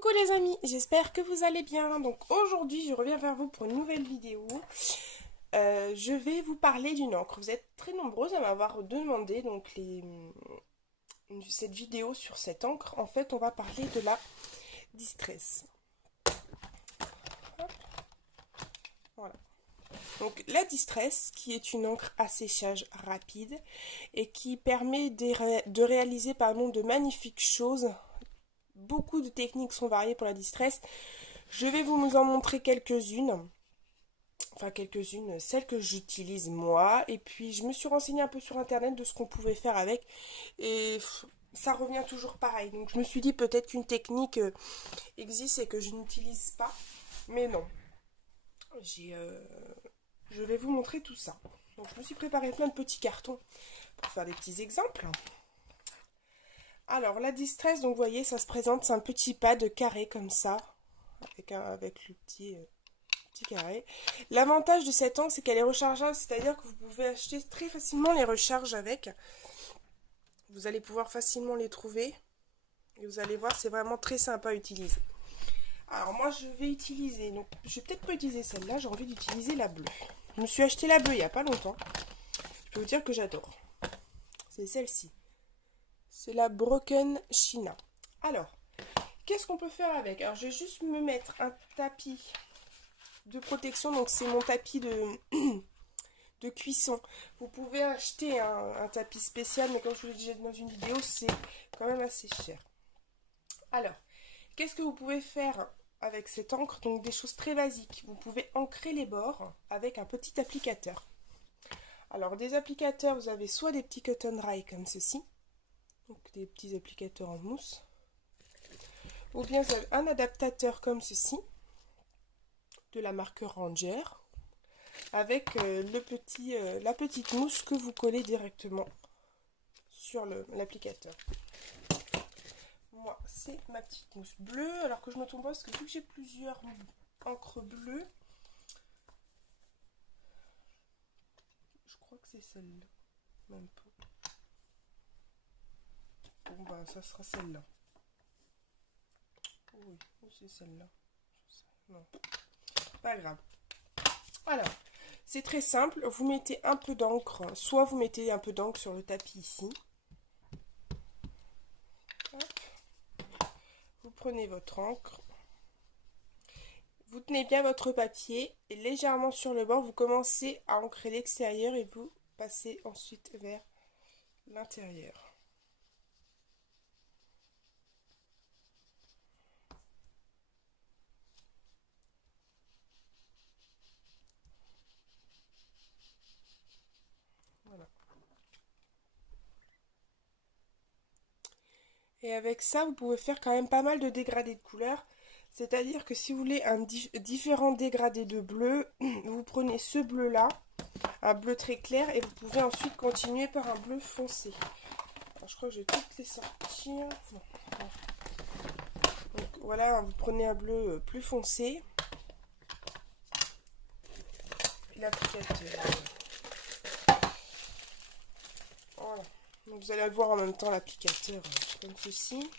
Coucou les amis, j'espère que vous allez bien. Donc aujourd'hui je reviens vers vous pour une nouvelle vidéo. Je vais vous parler d'une encre. Vous êtes très nombreuses à m'avoir demandé donc cette vidéo sur cette encre. En fait on va parler de la Distress. Hop. Voilà. Donc la Distress qui est une encre à séchage rapide et qui permet de réaliser de magnifiques choses. Beaucoup de techniques sont variées pour la Distress. Je vais vous en montrer quelques-unes. Enfin quelques-unes, celles que j'utilise moi. Et puis je me suis renseignée un peu sur internet de ce qu'on pouvait faire avec. Et ça revient toujours pareil. Donc je me suis dit peut-être qu'une technique existe et que je n'utilise pas. Mais non. Je vais vous montrer tout ça. Donc je me suis préparé plein de petits cartons pour faire des petits exemples. Alors, la Distress, donc vous voyez, ça se présente, c'est un petit pad carré comme ça, avec le petit carré. L'avantage de cette encre, c'est qu'elle est rechargeable, c'est-à-dire que vous pouvez acheter très facilement les recharges avec. Vous allez pouvoir facilement les trouver. Et vous allez voir, c'est vraiment très sympa à utiliser. Alors, moi, je vais utiliser, donc je vais peut-être pas utiliser celle-là, j'ai envie d'utiliser la bleue. Je me suis acheté la bleue il n'y a pas longtemps. Je peux vous dire que j'adore. C'est celle-ci. C'est la Broken China. Alors, qu'est-ce qu'on peut faire avec? Alors, je vais juste me mettre un tapis de protection. Donc, c'est mon tapis de cuisson. Vous pouvez acheter un tapis spécial, mais comme je vous l'ai déjà dit dans une vidéo, c'est quand même assez cher. Alors, qu'est-ce que vous pouvez faire avec cette encre? Donc, des choses très basiques. Vous pouvez ancrer les bords avec un petit applicateur. Alors, des applicateurs, vous avez soit des petits cotton dry comme ceci. Donc des petits applicateurs en mousse. Ou bien vous avez un adaptateur comme ceci, de la marque Ranger, avec la petite mousse que vous collez directement sur l'applicateur. Moi, c'est ma petite mousse bleue, alors que je me trompe pas, parce que vu que j'ai plusieurs encres bleues, je crois que c'est celle-là, même pas. Bon ben ça sera celle-là. Oui, c'est celle-là. Non, pas grave. Alors, c'est très simple. Vous mettez un peu d'encre. Soit vous mettez un peu d'encre sur le tapis ici. Hop. Vous prenez votre encre. Vous tenez bien votre papier. Et légèrement sur le bord, vous commencez à ancrer l'extérieur. Et vous passez ensuite vers l'intérieur. Voilà. Et avec ça, vous pouvez faire quand même pas mal de dégradés de couleurs. C'est-à-dire que si vous voulez un différent dégradé de bleu, vous prenez ce bleu-là, un bleu très clair, et vous pouvez ensuite continuer par un bleu foncé. Alors, je crois que je vais toutes les sortir. Non. Donc voilà, vous prenez un bleu plus foncé. Et l'applicateur. Voilà. Donc vous allez voir en même temps l'applicateur comme ceci.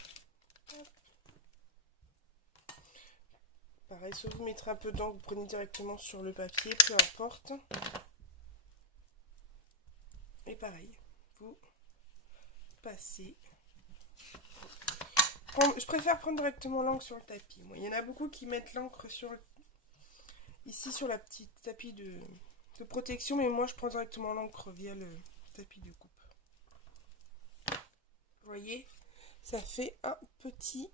Pareil, soit vous mettrez un peu d'encre, vous prenez directement sur le papier, peu importe. Et pareil, vous passez. Je préfère prendre directement l'encre sur le tapis. Moi, il y en a beaucoup qui mettent l'encre ici sur la petite tapis de protection, mais moi je prends directement l'encre via le tapis de coupe. Vous voyez, ça fait un petit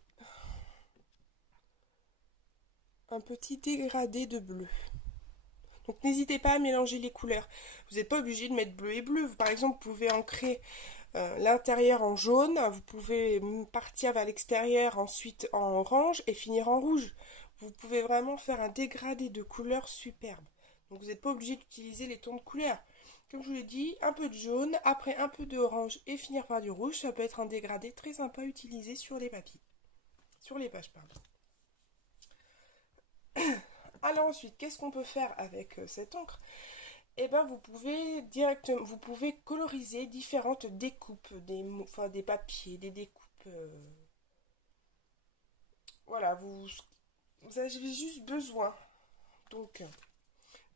dégradé de bleu. Donc n'hésitez pas à mélanger les couleurs. Vous n'êtes pas obligé de mettre bleu et bleu. Par exemple, vous pouvez ancrer l'intérieur en jaune. Vous pouvez partir vers l'extérieur ensuite en orange et finir en rouge. Vous pouvez vraiment faire un dégradé de couleurs superbe. Donc vous n'êtes pas obligé d'utiliser les tons de couleurs. Comme je vous l'ai dit, un peu de jaune, après un peu d'orange et finir par du rouge. Ça peut être un dégradé très sympa à utiliser sur les papiers. Sur les pages, pardon. Alors ensuite, qu'est-ce qu'on peut faire avec cette encre? Eh bien, vous pouvez coloriser différentes découpes, des papiers, des découpes. voilà, vous avez juste besoin donc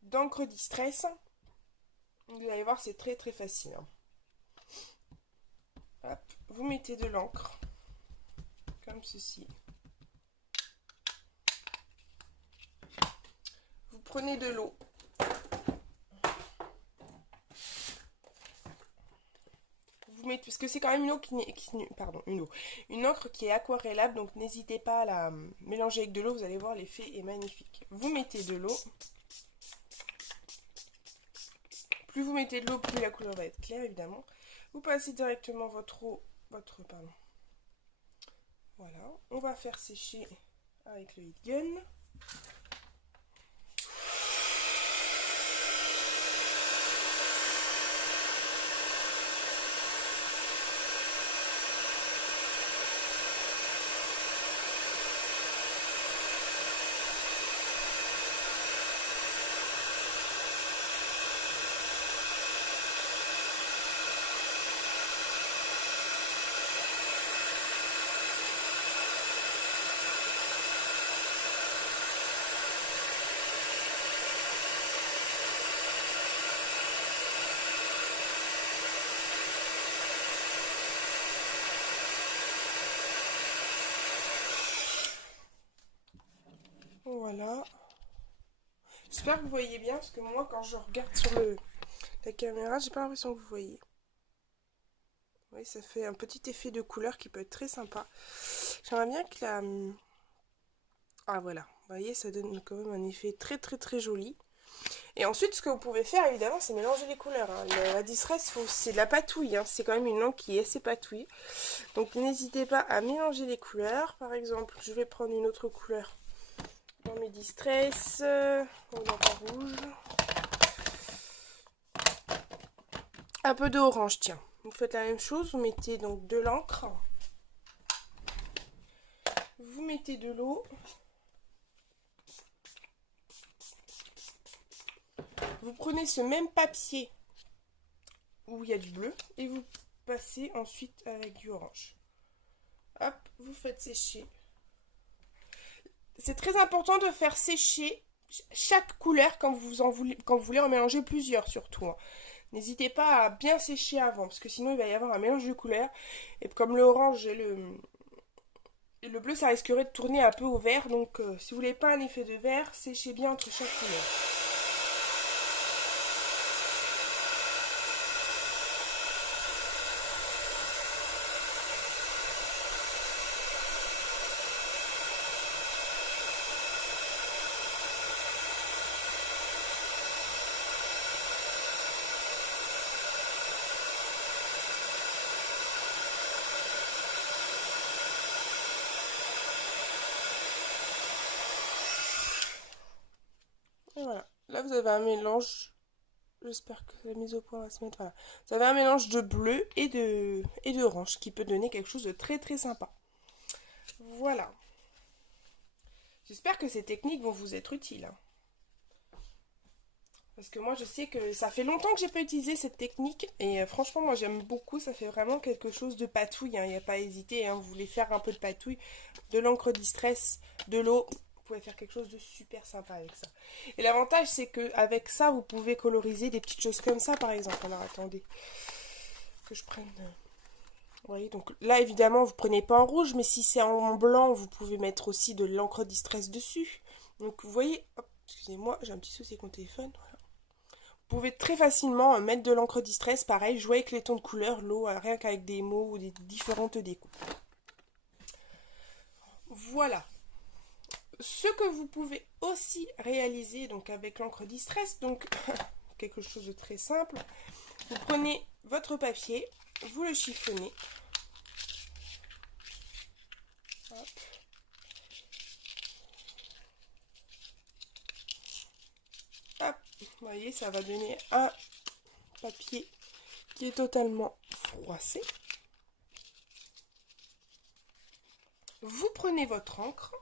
d'encre Distress. Vous allez voir, c'est très très facile. Hop, vous mettez de l'encre comme ceci. Vous prenez de l'eau. Vous mettez, parce que c'est quand même une eau une encre qui est aquarellable, donc n'hésitez pas à la mélanger avec de l'eau, vous allez voir, l'effet est magnifique. Vous mettez de l'eau. Plus vous mettez de l'eau, plus la couleur va être claire, évidemment. Vous passez directement votre eau, voilà, on va faire sécher avec le heat gun. Voilà. J'espère que vous voyez bien, parce que moi, quand je regarde sur la caméra, j'ai pas l'impression que vous voyez. Oui, ça fait un petit effet de couleur qui peut être très sympa. J'aimerais bien que la... Ah voilà, vous voyez, ça donne quand même un effet très très très joli. Et ensuite, ce que vous pouvez faire, évidemment, c'est mélanger les couleurs. Hein. La Distress, c'est de la patouille. Hein. C'est quand même une langue qui est assez patouille. Donc, n'hésitez pas à mélanger les couleurs. Par exemple, je vais prendre une autre couleur dans mes Distress. On va pas rouge. Un peu d'orange, tiens. Vous faites la même chose. Vous mettez donc de l'encre. Vous mettez de l'eau. Vous prenez ce même papier où il y a du bleu et vous passez ensuite avec du orange. Hop, vous faites sécher. C'est très important de faire sécher chaque couleur quand vous voulez en mélanger plusieurs surtout. Hein. N'hésitez pas à bien sécher avant parce que sinon il va y avoir un mélange de couleurs. Et comme le orange et le bleu, ça risquerait de tourner un peu au vert. Donc si vous voulez pas un effet de vert, séchez bien entre chaque couleur. Et voilà, là vous avez un mélange, j'espère que la mise au point va se mettre, voilà. Vous avez un mélange de bleu et d'orange qui peut donner quelque chose de très très sympa. Voilà. J'espère que ces techniques vont vous être utiles. Hein. Parce que moi je sais que ça fait longtemps que j'ai pas utilisé cette technique et franchement moi j'aime beaucoup, ça fait vraiment quelque chose de patouille, hein. Il n'y a pas à hésiter, hein. Vous voulez faire un peu de patouille, de l'encre Distress, de l'eau. Vous pouvez faire quelque chose de super sympa avec ça. Et l'avantage, c'est qu'avec ça, vous pouvez coloriser des petites choses comme ça, par exemple. Alors, attendez. Que je prenne... Vous voyez, donc là, évidemment, vous prenez pas en rouge, mais si c'est en blanc, vous pouvez mettre aussi de l'encre Distress dessus. Donc, vous voyez... Hop, excusez-moi, j'ai un petit souci avec mon téléphone. Voilà. Vous pouvez très facilement mettre de l'encre Distress, pareil, jouer avec les tons de couleur, l'eau, rien qu'avec des mots ou des différentes décos. Voilà. Ce que vous pouvez aussi réaliser donc avec l'encre Distress, donc quelque chose de très simple, vous prenez votre papier, vous le chiffonnez. Hop. Hop. Vous voyez, ça va donner un papier qui est totalement froissé. Vous prenez votre encre.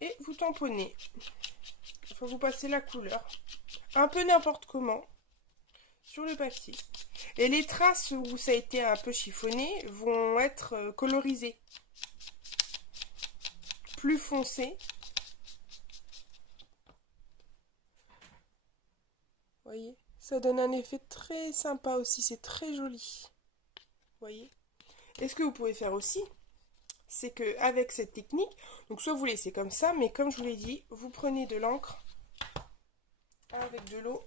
Et vous tamponnez. Enfin, vous passez la couleur un peu n'importe comment sur le papier. Et les traces où ça a été un peu chiffonné vont être colorisées. Plus foncées. Vous voyez, ça donne un effet très sympa aussi, c'est très joli. Vous voyez. Et ce que vous pouvez faire aussi, c'est qu'avec cette technique, donc soit vous laissez comme ça, mais comme je vous l'ai dit, vous prenez de l'encre avec de l'eau.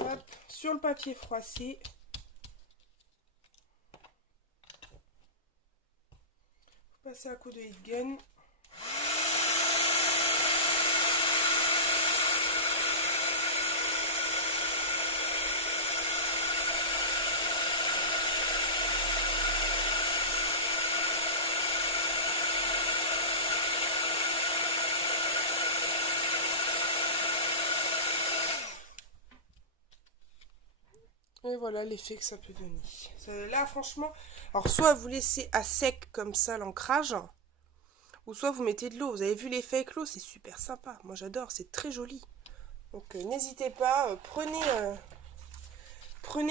Hop, sur le papier froissé. Vous passez un coup de heat gun. Et voilà l'effet que ça peut donner. Là, franchement, alors soit vous laissez à sec comme ça l'ancrage, ou soit vous mettez de l'eau. Vous avez vu l'effet avec l'eau, c'est super sympa. Moi, j'adore, c'est très joli. Donc, n'hésitez pas, prenez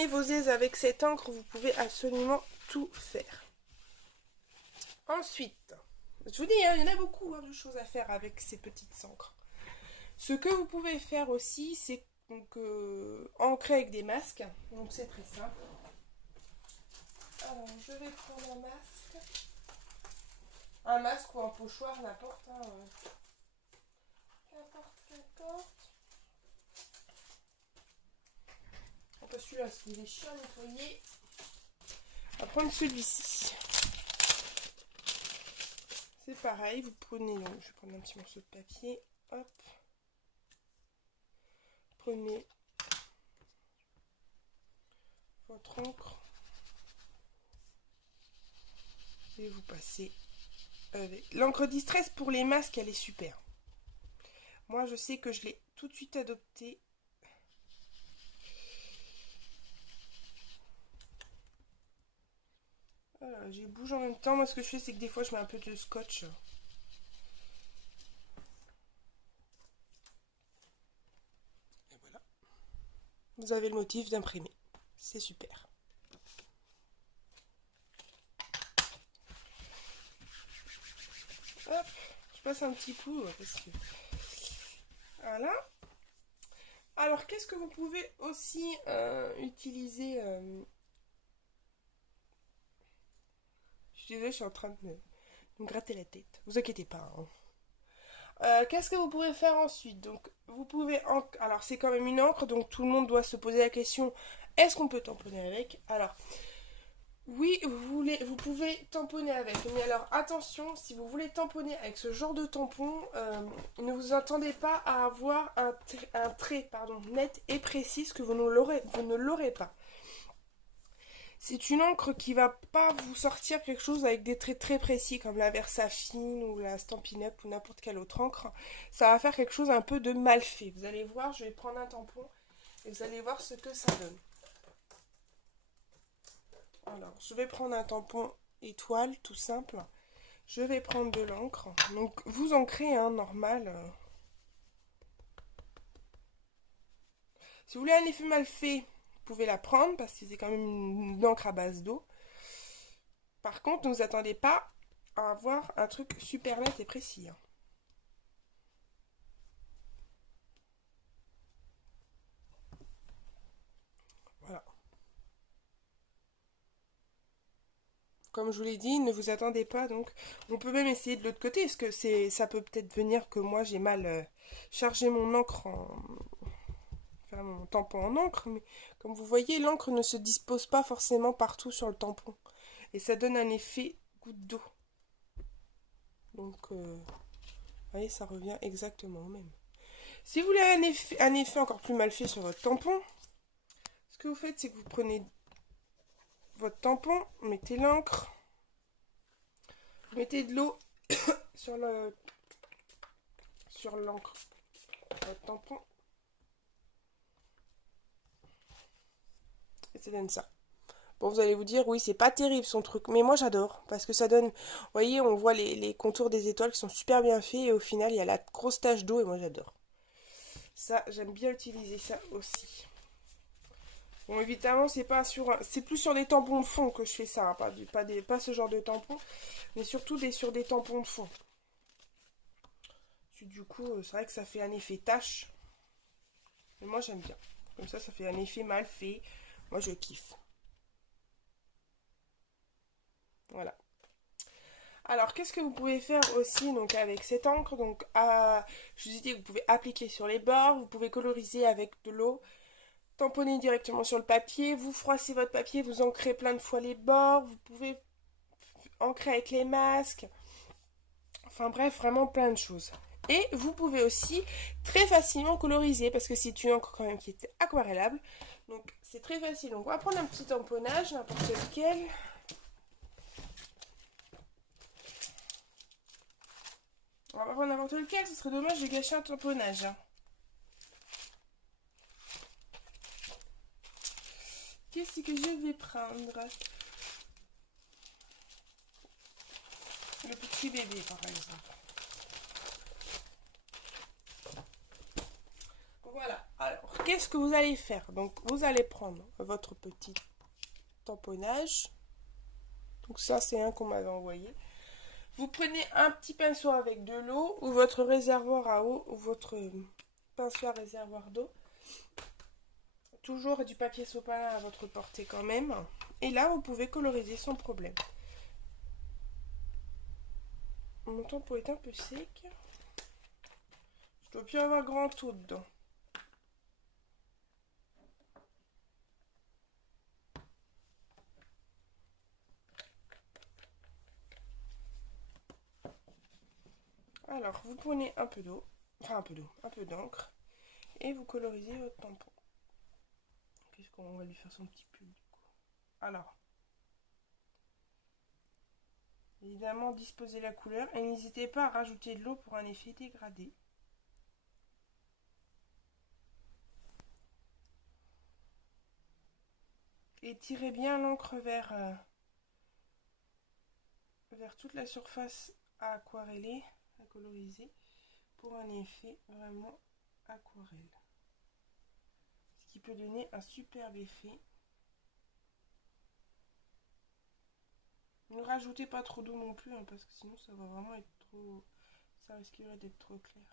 vos aises avec cette encre, vous pouvez absolument tout faire. Ensuite, je vous dis, hein, il y en a beaucoup de choses à faire avec ces petites encres. Ce que vous pouvez faire aussi, c'est donc ancrer avec des masques. Donc c'est très simple. Alors je vais prendre un masque ou un pochoir, n'importe. Qu'importe. Enfin, celui-là, il est chiant à nettoyer. On va prendre celui-ci. C'est pareil, vous prenez, donc je vais prendre un petit morceau de papier. Hop. Prenez votre encre et vous passez avec l'encre Distress. Pour les masques, elle est super. Moi, je sais que je l'ai tout de suite adoptée. Voilà, j'ai bougé en même temps. Moi, ce que je fais, c'est que des fois, je mets un peu de scotch. Et voilà. Vous avez le motif d'imprimer. C'est super. Hop, je passe un petit coup parce que... Voilà. Alors, qu'est-ce que vous pouvez aussi utiliser Je suis désolée, je suis en train de me gratter la tête. Vous inquiétez pas. Hein. Qu'est-ce que vous pouvez faire ensuite? Donc, vous pouvez... Alors, c'est quand même une encre, donc tout le monde doit se poser la question, est-ce qu'on peut tamponner avec? Alors, oui, vous pouvez tamponner avec. Mais alors, attention, si vous voulez tamponner avec ce genre de tampon, ne vous attendez pas à avoir un trait net et précis, que vous ne l'aurez pas. C'est une encre qui va pas vous sortir quelque chose avec des traits très précis comme la Versafine ou la Stampin' Up ou n'importe quelle autre encre. Ça va faire quelque chose un peu de mal fait. Vous allez voir, je vais prendre un tampon et vous allez voir ce que ça donne. Alors, je vais prendre un tampon étoile tout simple. Je vais prendre de l'encre. Donc, vous ancrez normal. Si vous voulez un effet mal fait, vous pouvez la prendre parce que c'est quand même une encre à base d'eau. Par contre, ne vous attendez pas à avoir un truc super net et précis. Voilà. Comme je vous l'ai dit, ne vous attendez pas. Donc, on peut même essayer de l'autre côté. Parce que ça peut peut-être venir que moi j'ai mal chargé mon encre enfin, mon tampon en encre. Mais comme vous voyez, l'encre ne se dispose pas forcément partout sur le tampon. Et ça donne un effet goutte d'eau. Donc, vous voyez, ça revient exactement au même. Si vous voulez un effet encore plus mal fait sur votre tampon, ce que vous faites, c'est que vous prenez votre tampon, mettez l'encre, vous mettez de l'eau sur l'encre, votre tampon, et ça donne ça. Bon, vous allez vous dire, oui, c'est pas terrible son truc, mais moi j'adore, parce que ça donne, vous voyez, on voit les contours des étoiles qui sont super bien faits, et au final, il y a la grosse tache d'eau, et moi j'adore. Ça, j'aime bien utiliser ça aussi. Bon, évidemment, c'est plus sur des tampons de fond que je fais ça, hein, pas ce genre de tampons, mais surtout sur des tampons de fond. Du coup, c'est vrai que ça fait un effet tache. Mais moi, j'aime bien. Comme ça fait un effet mal fait. Moi, je kiffe. Voilà. Alors, qu'est-ce que vous pouvez faire aussi donc avec cette encre? Donc, je vous ai dit que vous pouvez appliquer sur les bords, vous pouvez coloriser avec de l'eau, tamponner directement sur le papier, vous froissez votre papier, vous ancrez plein de fois les bords, vous pouvez ancrer avec les masques. Enfin bref, vraiment plein de choses. Et vous pouvez aussi très facilement coloriser parce que c'est une encre quand même qui est aquarellable. Donc c'est très facile. Donc on va prendre un petit tamponnage, n'importe lequel. On va prendre n'importe lequel, ce serait dommage de gâcher un tamponnage. Qu'est-ce que je vais prendre? Le petit bébé par exemple. Voilà. Alors, qu'est-ce que vous allez faire? Donc, vous allez prendre votre petit tamponnage. Donc, ça, c'est un qu'on m'avait envoyé. Vous prenez un petit pinceau avec de l'eau ou votre réservoir à eau ou votre pinceau à réservoir d'eau. Toujours du papier sopalin à votre portée quand même. Et là, vous pouvez coloriser sans problème. Mon tampon est un peu sec. Je dois plus avoir grand tout dedans. Alors, vous prenez un peu d'eau, un peu d'encre, et vous colorisez votre tampon. Qu'est-ce qu'on va lui faire son petit pull du coup? Alors, évidemment, disposez la couleur et n'hésitez pas à rajouter de l'eau pour un effet dégradé. Et tirez bien l'encre vers toute la surface à aquareller, à coloriser, pour un effet vraiment aquarelle. Ce qui peut donner un superbe effet. Ne rajoutez pas trop d'eau non plus, hein, parce que sinon ça va vraiment être trop... ça risquerait d'être trop clair.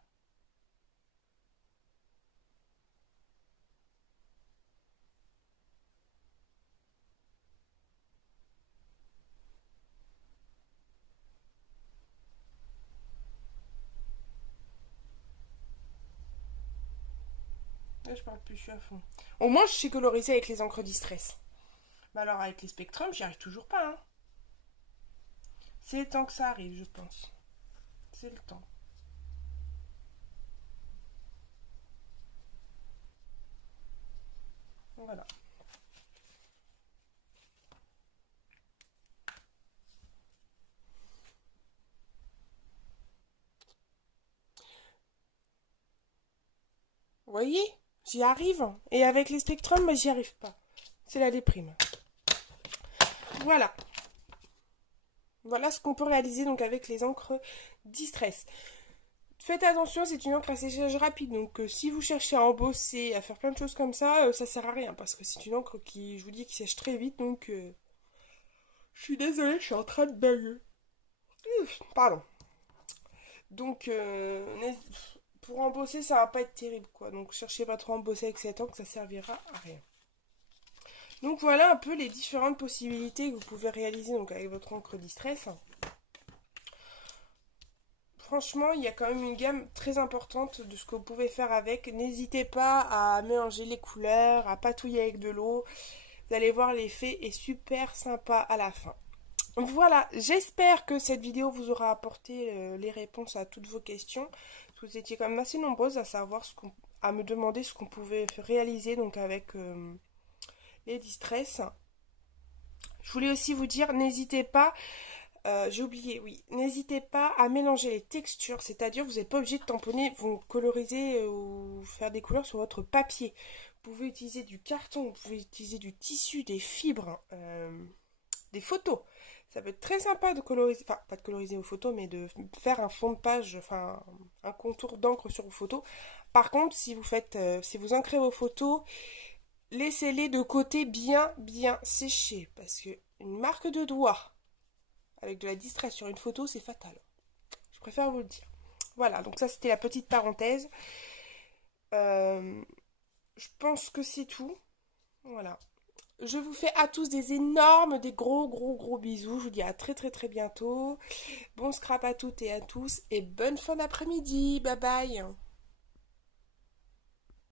Là, je parle plus, je suis à fond. Au moins, je sais coloriser avec les encres Distress. Mais alors, avec les Spectrum, j'y arrive toujours pas. Hein. C'est le temps que ça arrive, je pense. C'est le temps. Voilà. Vous voyez? J'y arrive. Et avec les Spectrum, moi, j'y arrive pas. C'est la déprime. Voilà. Voilà ce qu'on peut réaliser donc avec les encres Distress. Faites attention, c'est une encre à séchage rapide, donc si vous cherchez à embosser, à faire plein de choses comme ça, ça sert à rien, parce que c'est une encre qui, je vous dis, qui sèche très vite, donc je suis désolée, je suis en train de bailler. Pardon. Donc, pour embosser, ça va pas être terrible, quoi, donc cherchez pas trop à embosser avec cette encre, ça servira à rien. Donc voilà un peu les différentes possibilités que vous pouvez réaliser donc avec votre encre Distress. Franchement, il y a quand même une gamme très importante de ce que vous pouvez faire avec. N'hésitez pas à mélanger les couleurs, à patouiller avec de l'eau. Vous allez voir, l'effet est super sympa à la fin. Voilà, j'espère que cette vidéo vous aura apporté les réponses à toutes vos questions. Vous étiez quand même assez nombreuses à savoir à me demander ce qu'on pouvait réaliser donc avec les Distress. Je voulais aussi vous dire, n'hésitez pas... j'ai oublié, oui. N'hésitez pas à mélanger les textures, c'est-à-dire vous n'êtes pas obligé de tamponner, vous coloriser ou faire des couleurs sur votre papier. Vous pouvez utiliser du carton, vous pouvez utiliser du tissu, des fibres, des photos. Ça peut être très sympa de coloriser, enfin pas de coloriser vos photos, mais de faire un fond de page, enfin un contour d'encre sur vos photos. Par contre, si vous faites, si vous ancrez vos photos, laissez-les de côté bien séchés. Parce que une marque de doigt avec de la distress sur une photo, c'est fatal. Je préfère vous le dire. Voilà, donc ça c'était la petite parenthèse. Je pense que c'est tout. Voilà. Je vous fais à tous des énormes, des gros bisous. Je vous dis à très bientôt. Bon scrap à toutes et à tous. Et bonne fin d'après-midi. Bye bye.